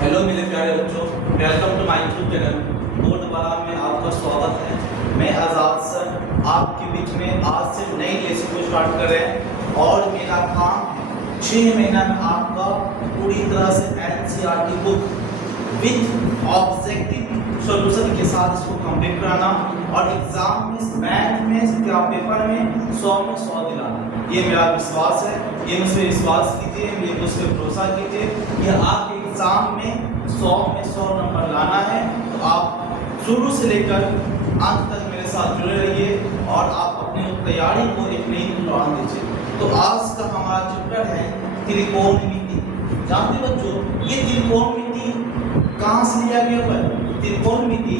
Hello मेरे प्यारे बच्चों, welcome to my YouTube channel Boardwala में आपका स्वागत है। मैं आज़ाद सर आपके बीच में आज से नई लेसन को स्टार्ट कर रहे हैं और मेरा काम है 6 महीना में आपका पूरी तरह से NCERT book with objective solution के साथ इसको कंप्लीट कराना और एग्जाम में मैथ में क्या पेपर में 100 में 100 दिलाना। ये मेरा विश्वास है, ये मुझसे विश्वास कीजिए, ये मुझसे भरोसा कीजिए। ये आपके एग्जाम में 100 में 100 नंबर लाना है। तो आप शुरू से लेकर अंत तक मेरे साथ जुड़े रहिए और आप अपनी तैयारी को एक नई उड़ान दीजिए। तो आज का हमारा चैप्टर है त्रिकोणमिति। जानते बच्चों, ये त्रिकोणमिति कहाँ से लिया गया है? त्रिकोणमिति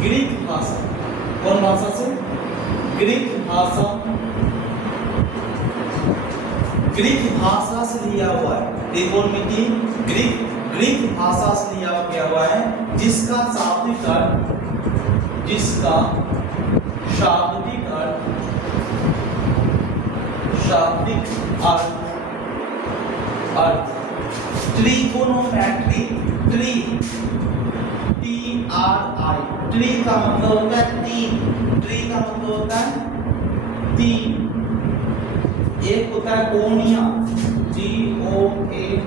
ग्रीक भाषा, कौन भाषा से? ग्रीक भाषा से लिया हुआ है। त्रिकोणमिति ग्रीक भाषा से लिया गया हुआ है, जिसका शाब्दिक अर्थ ट्रिगोनोमेट्री। ट्री का मतलब होता है तीन। ट्री का मतलब होता है तीन। एक होता है कोनिया, GONIA,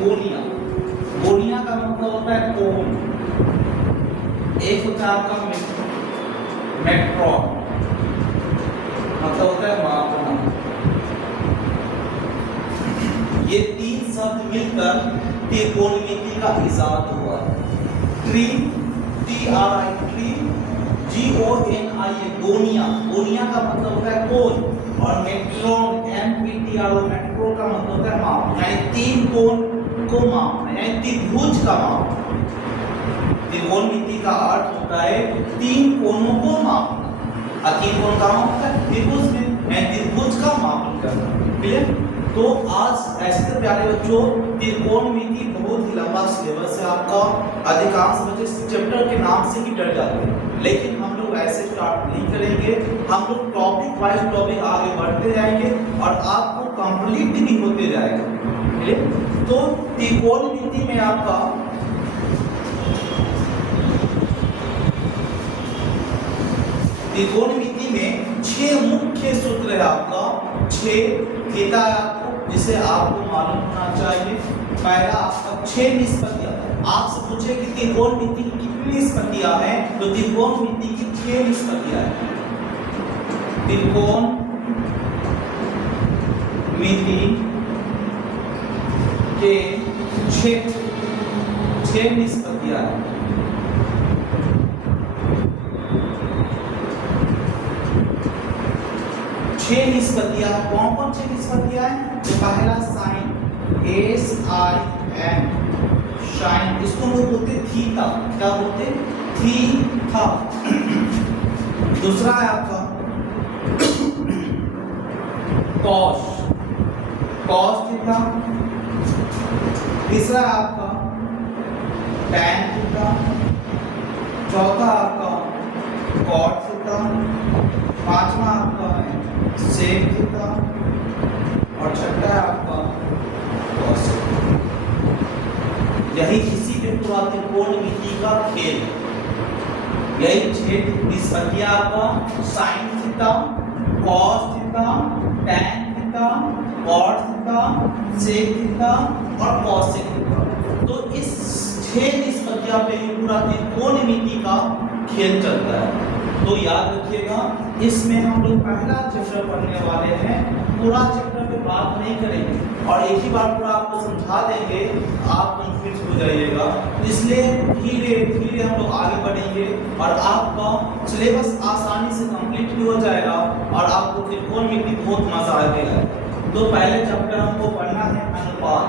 कोनिया। कोनिया का मतलब होता है कोन। एक होता है आपका मेट्रॉन, मतलब होता है मापना। ये तीन शब्द मिलकर त्रिकोणमिति का इजाद हुआ। ट्री, TRI, GONIA, गोनिया का मतलब होता है कोन। और मेट्रोन, METRO, मेट्रो का मतलब होता है माप, यानी तीन कोण को मापना, यानी त्रिभुज का माप। त्रिकोणमिति का अर्थ होता है तीन कोणों को मापना। और तीन कोण का माप होता है त्रिभुज में, यानी त्रिभुज का मापन करना। क्लियर? तो आज ऐसे तो प्यारे बच्चों, त्रिकोणमिति बहुत ही लंबा सिलेबस है आपका। अधिकांश बच्चे चैप्टर के नाम से ही डर जाते हैं, लेकिन हम लोग ऐसे स्टार्ट नहीं करेंगे। हम लोग टॉपिक वाइज टॉपिक आगे बढ़ते जाएंगे और आपको कंप्लीट भी होते जाएगा। तो त्रिकोणमिति में आपका त्रिकोणमिति में 6 मुख्य सूत्र है आपका। 6 थीटा है आपको, जिसे आपको मालूम होना चाहिए। पहला आपका 6 निष्पत्तियां। आपसे पूछे कि त्रिकोणमिति की कितनी निष्पत्तियां हैं, तो त्रिकोणमिति की 6 निष्पत्तियां हैं। त्रिकोणमिति के 6 निष्पत्तियां हैं। छह निष्पत्तियां। कौन छह निष्पत्तियां हैं? तो पहला साइन, SIN, साइन, इसको हम बोलते थीटा। क्या बोलते? थीटा। दूसरा है आपका कॉस, थीटा। तीसरा है आपका टैन थीटा। चौथा आपका कॉट थीटा। पांचवा आपका है सेक थीटा और छठा है आपका कॉस। यही इसी पे पूरा त्रिकोणमिति का खेल है। यही 6 निष्पत्तियां आपका sine theta, cos theta, tan theta, cot theta, sec theta और कॉसेक थीटा। तो इस 6 निष्पत्तियां पे ही पूरा त्रिकोणमिति का खेल चलता है। तो याद रखिएगा, इसमें हम लोग पहला चैप्टर पढ़ने वाले हैं। पूरा चैप्टर पे बात नहीं करेंगे और एक ही बार पूरा आपको समझा देंगे, आप कंफ्यूज हो जाइएगा। इसलिए धीरे धीरे हम लोग आगे बढ़ेंगे और आपका सिलेबस आसानी से कंप्लीट भी हो जाएगा और आपको त्रिकोणमिति बहुत मजा आएगा। तो पहले चैप्टर हमको पढ़ना है अनुपात।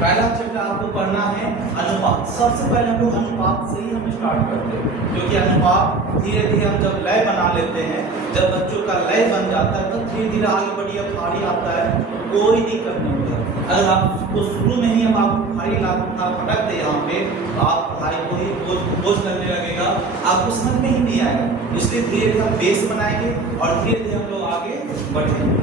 पहला चैप्टर आपको पढ़ना है अनुपात। सबसे पहले हम लोग अनुपात से ही हम स्टार्ट करते हैं, क्योंकि अनुपात धीरे धीरे हम जब लय बना लेते हैं, जब बच्चों का लय बन जाता है, तो धीरे धीरे आगे बढ़िए भारी आता है, कोई दिक्कत नहीं होता। अगर आपको शुरू में ही हम आपको भारी फटक दे यहाँ पे, तो आप पढ़ाई को ही बोझ लगने लगेगा। आपको समझ में ही नहीं आएगा। इसलिए धीरे धीरे हम बेस बनाएंगे और धीरे धीरे हम लोग आगे बढ़ेंगे।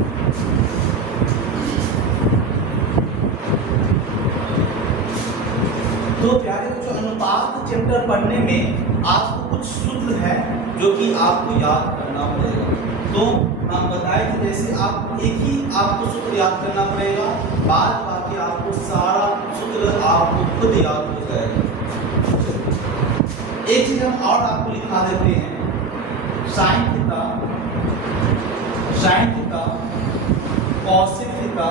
तो प्यारे बच्चों, अनुपात चैप्टर पढ़ने में आपको कुछ सूत्र है जो कि आपको याद करना पड़ेगा। तो हम बताए थे जैसे आप एक ही आपको सूत्र याद करना पड़ेगा, बाद बाकी आपको सारा सूत्र आपको खुद याद हो जाएगा। एक चीज हम और आपको लिखा देते हैं, sine theta cosec theta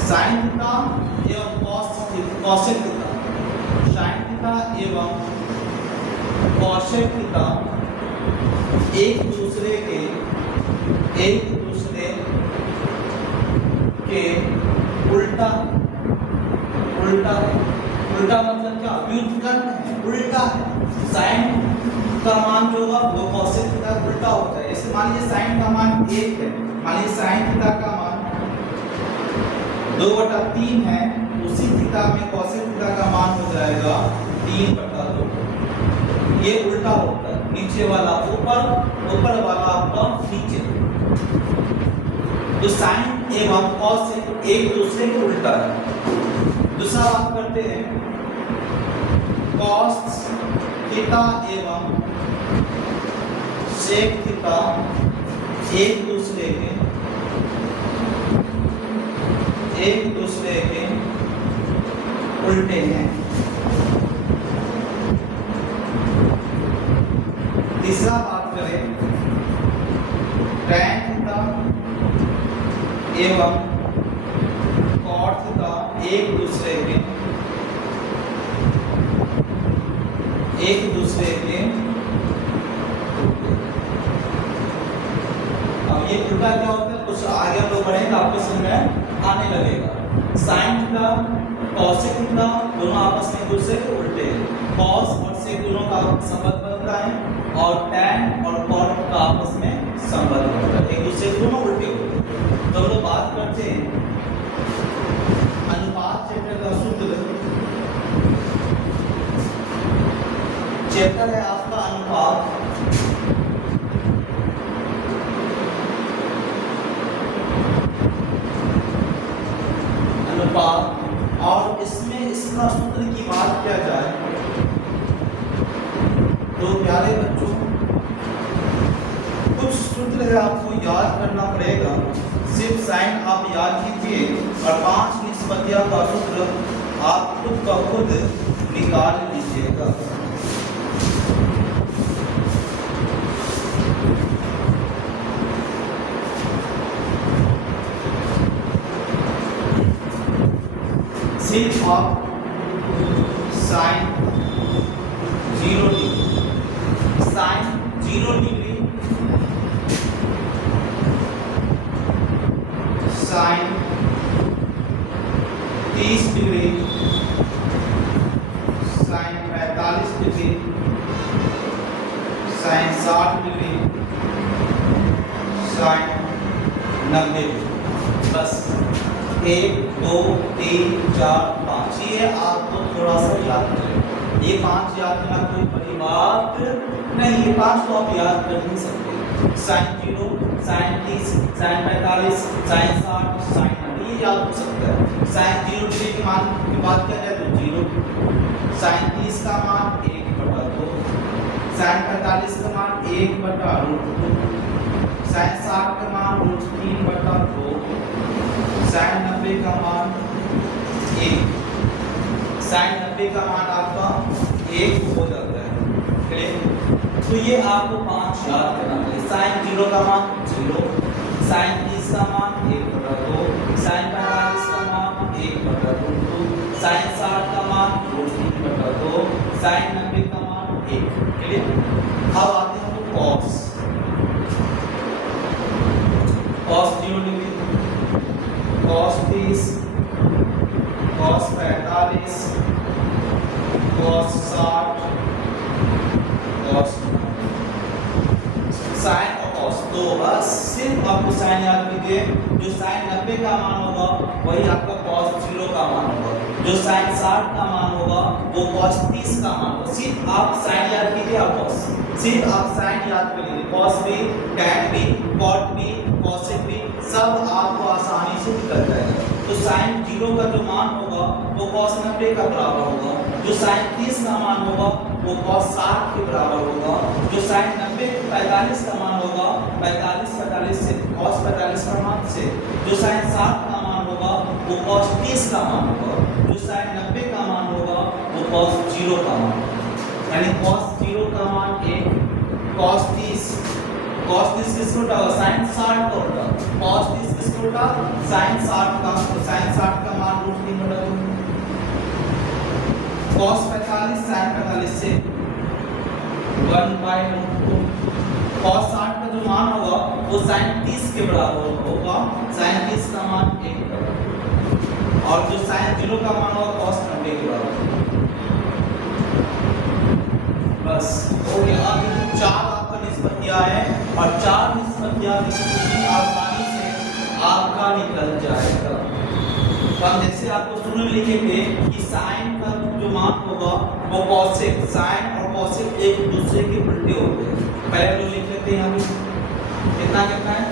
sine theta एवं कॉसेक थीटा, साइन थीटा एवं कॉसेक थीटा एक दूसरे के उल्टा मतलब क्या, व्युत्क्रम है, उल्टा है। साइन का मान जो होगा वो कॉसेक थीटा का उल्टा होता है। जैसे मान लीजिए साइन का मान 1 है, मान लीजिए साइन थीटा का मान 2/3 है, उसी थीटा में कॉसेक थीटा का मान हो जाएगा 3/2। ये उल्टा होता है, नीचे वाला ऊपर वाला आपका नीचे। तो साइन एवं कॉसेक एक दूसरे के उल्टा है। दूसरा बात करते हैं, कॉस थीटा एवं सेक थीटा एक दूसरे के उल्टे हैं। तीसरा बात करें, टैन थीटा एवं कॉट थीटा एक दूसरे के अब ये उल्टा क्या होता है, कुछ आगे हम लोग बढ़ेंगे आपको समझ में आने लगेगा। साइन थीटा कॉसेक थीटा दोनों आपस में एक दूसरे के उल्टे हैं। कॉस और सेक दोनों का संबंध बनता है और टैन और कॉट का आपस में संबंध बनता है, एक दूसरे के दोनों उल्टे होते हैं। तो हम लोग बात करते हैं अनुपात चैप्टर का सूत्र। चैप्टर है आपका अनुपात। और इसमें इसका सूत्र की बात किया जाए तो प्यारे बच्चों, कुछ सूत्र है आपको याद करना पड़ेगा। सिर्फ साइन आप याद कीजिए और 5 निष्पत्तियों का सूत्र आप खुद का खुद निकाल लीजिएगा। सिर्फ आप sine 0 degree, sine 0 degree, sine 30 degree, sine 45 degree, sine 60 degree, sine 90 degree, बस 1 2 3 4 5 ये आपको थोड़ा सा याद करें। ये 5 याद करना कोई बड़ी बात नहीं, ये 5 तो आप याद कर नहीं सकते। Sine 0, sine 30, sine 45, sine 60, sine 90 ये याद हो सकता है। साइन 0 डिग्री के मान की बात किया जाए तो 0, साइन 30 का मान 1/2, साइन 45 का मान 1/√2, साइन 60 का मान √3/2, साइन 90 का मान 1, साइन 90 का मान आपका 1 हो जाता है। तो ये आपको 5 याद करना है। साइन 0 का मान 0, साइन 30 का मान 1/2, साइन 45 का मान 1/√2, साइन 60 का मान √3/2, साइन 90 का मान 1। क्लियर? अब आते हैं तो cos 0 degree, cos 30, cos 45, cos 60, cos sine और कॉस। तो बस सिर्फ आपको साइन याद कीजिए। जो साइन 90 का मान होगा होगा वही आपका cos 0 का मान होगा। जो sin 60 का मान होगा वो cos 30 का मान होगा। सिर्फ आप sin याद कीजिए और cos, सिर्फ आप sin याद कर लीजिए। cos भी, tan भी, cot भी, cosec भी सब आपको आसानी से निकल जाएगा। तो sin 0 का जो मान होगा वो cos 90 का बराबर होगा। जो sin 30 का मान होगा वो cos 60 के बराबर होगा। जो sin 45 का मान होगा 45 से cos 45 का मान से। जो sin 60 का मान होगा वो cos 30 का मान होगा। जो sin 90 का मान होगा वो cos 0 का मान, यानी cos 0 का मान 1, cos 30 किसका उल्टा होगा? sin 60 का उल्टा। cos 30 किसका उल्टा? sin 60 का। तो sin 60 का मान √3/2। cos 45 sin 45 से 1/2। cos 60 का जो मान होगा वो sin 30 के बराबर होगा। sin 30 का मान 1 और जो sin 0 का मान होगा cos 90 के बराबर। बस हो गया। अब 4 आपका निष्पत्तियां है और 4 निष्पत्तियां आसानी से आपका निकल जाएगा। तो हम जैसे आपको शुरू में लिखेंगे कि sin का जो मान होगा वो cosec, sin और cosec एक दूसरे के उल्टे होते हैं। पहले तो लिख लेते हैं। हम कितना कितना है?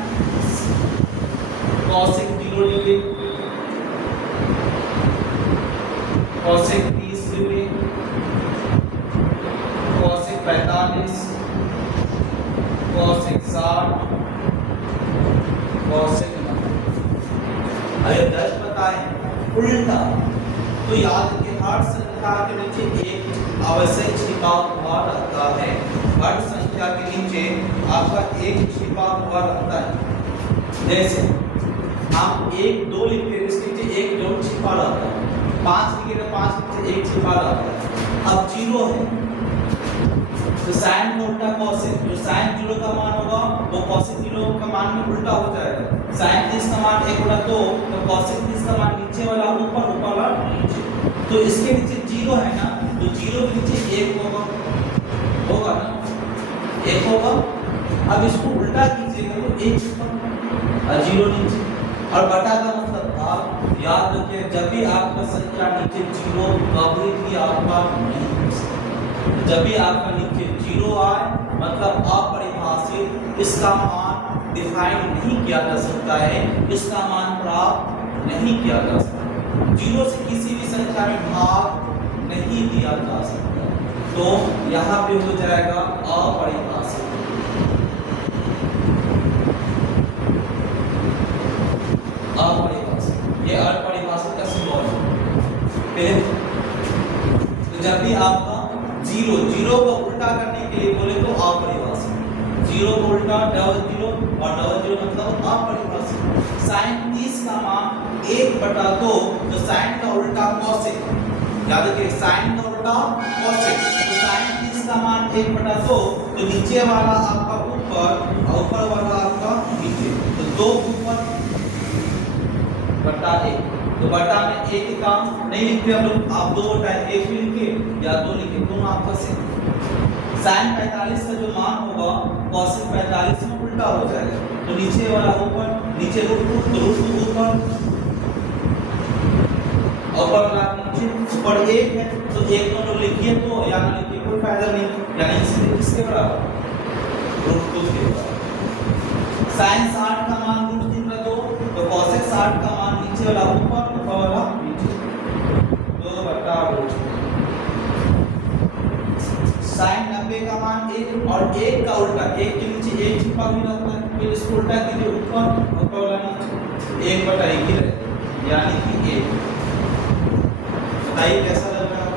cosec 0 degree, cosec 30 degree, cosec 45, cosec 60, cosec 90। अरे 10 बताएं उल्टा। तो याद रखिए हर संख्या के नीचे एक आवश्यक छिपा हुआ रहता है। हर संख्या के नीचे आपका एक छिपा हुआ रहता है। जैसे हम 1 2 लिखते हैं, इसके नीचे एक जरूर छिपा रहता है। 5 लिखे तो 5 के नीचे एक छिपा रहता है। अब 0 है तो sin का उल्टा cosec। जो sin 0 का मान होगा वो cosec 0 का मान में उल्टा हो जाएगा। sin 30 का मान 1/2 तो cosec 30 का मान नीचे वाला ऊपर, ऊपर वाला नीचे। तो इसके नीचे 0 है ना, तो 0 के नीचे 1 होगा ना, 1 होगा। अब इसको उल्टा कीजिएगा तो 1 ऊपर और 0 नीचे। और बटा का मतलब आप याद रखिए जब भी आपका संख्या नीचे 0 कभी भी आपका नहीं हो सकता। जब भी आपका नीचे 0 आए मतलब अपरिभाषित, इसका मान डिफाइन नहीं किया जा सकता है, इसका मान प्राप्त नहीं किया जा सकता। 0 से किसी भी संख्या में भाग नहीं दिया जा सकता। तो यहाँ पे हो जाएगा अपरिभाषित। अपरिभाषित, ये अपरिभाषित का सिंबल है। तो जब भी आपका 0 को उल्टा करने के लिए बोले तो अपरिभाषित। 0 को उल्टा 0 और 0 मतलब अपरिभाषित। sin 30 का मान 1/2 तो sin का उल्टा cosec। याद रखिए sin का उल्टा cosec। तो sin 30 का मान 1/2 तो नीचे वाला आपका ऊपर और ऊपर वाला आपका नीचे। तो 2 ऊपर बटा 1। तो बटा में 1 काम नहीं लिखते हम लोग। आप 2 टाइम 1 भी लिखिए या 2 लिखिए, दोनों आपका सेम। sin 45 का जो मान होगा cosec 45 में उल्टा हो जाएगा। तो नीचे वाला ऊपर, नीचे √2 तो √2 ऊपर, ऊपर वाला नीचे। ऊपर 1 है तो 1 दोनों लिखिए तो या ना लिखिए कोई फायदा नहीं, यानी इसलिए इसके बराबर √2 के बराबर। sin 60 का मान √3/2 तो cosec 60 का मान नीचे वाला ऊपर, ऊपर वाला नीचे। 2/√3। sin 90 का मान 1 और 1 का उल्टा, 1 के नीचे 1 छिपा भी रहता है, फिर इसको उल्टा कीजिए ऊपर, ऊपर वाला नीचे। 1/1 ही रहेगा, यानी कि 1। बताइए कैसा लग रहा है?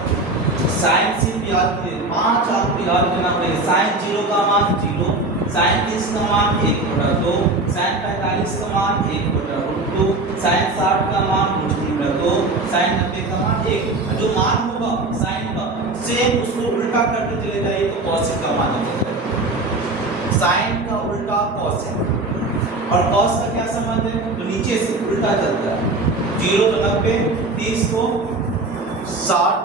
sin सिर्फ याद कीजिए, 5 आपको याद करना पड़ेगा। sin 0 का मान 0, sin 30 का मान 1/2, sin 45 का मान 1/2, sin 60 का मान √3/2, sin 90 का मान 1। जो मान होगा sin का सेम उसको उल्टा करके चले जाइए तो cosec का मान निकल जाएगा। sin का उल्टा cosec और cos का क्या संबंध है? तो नीचे से उल्टा चलता है। 0 तो 90, 30 को 60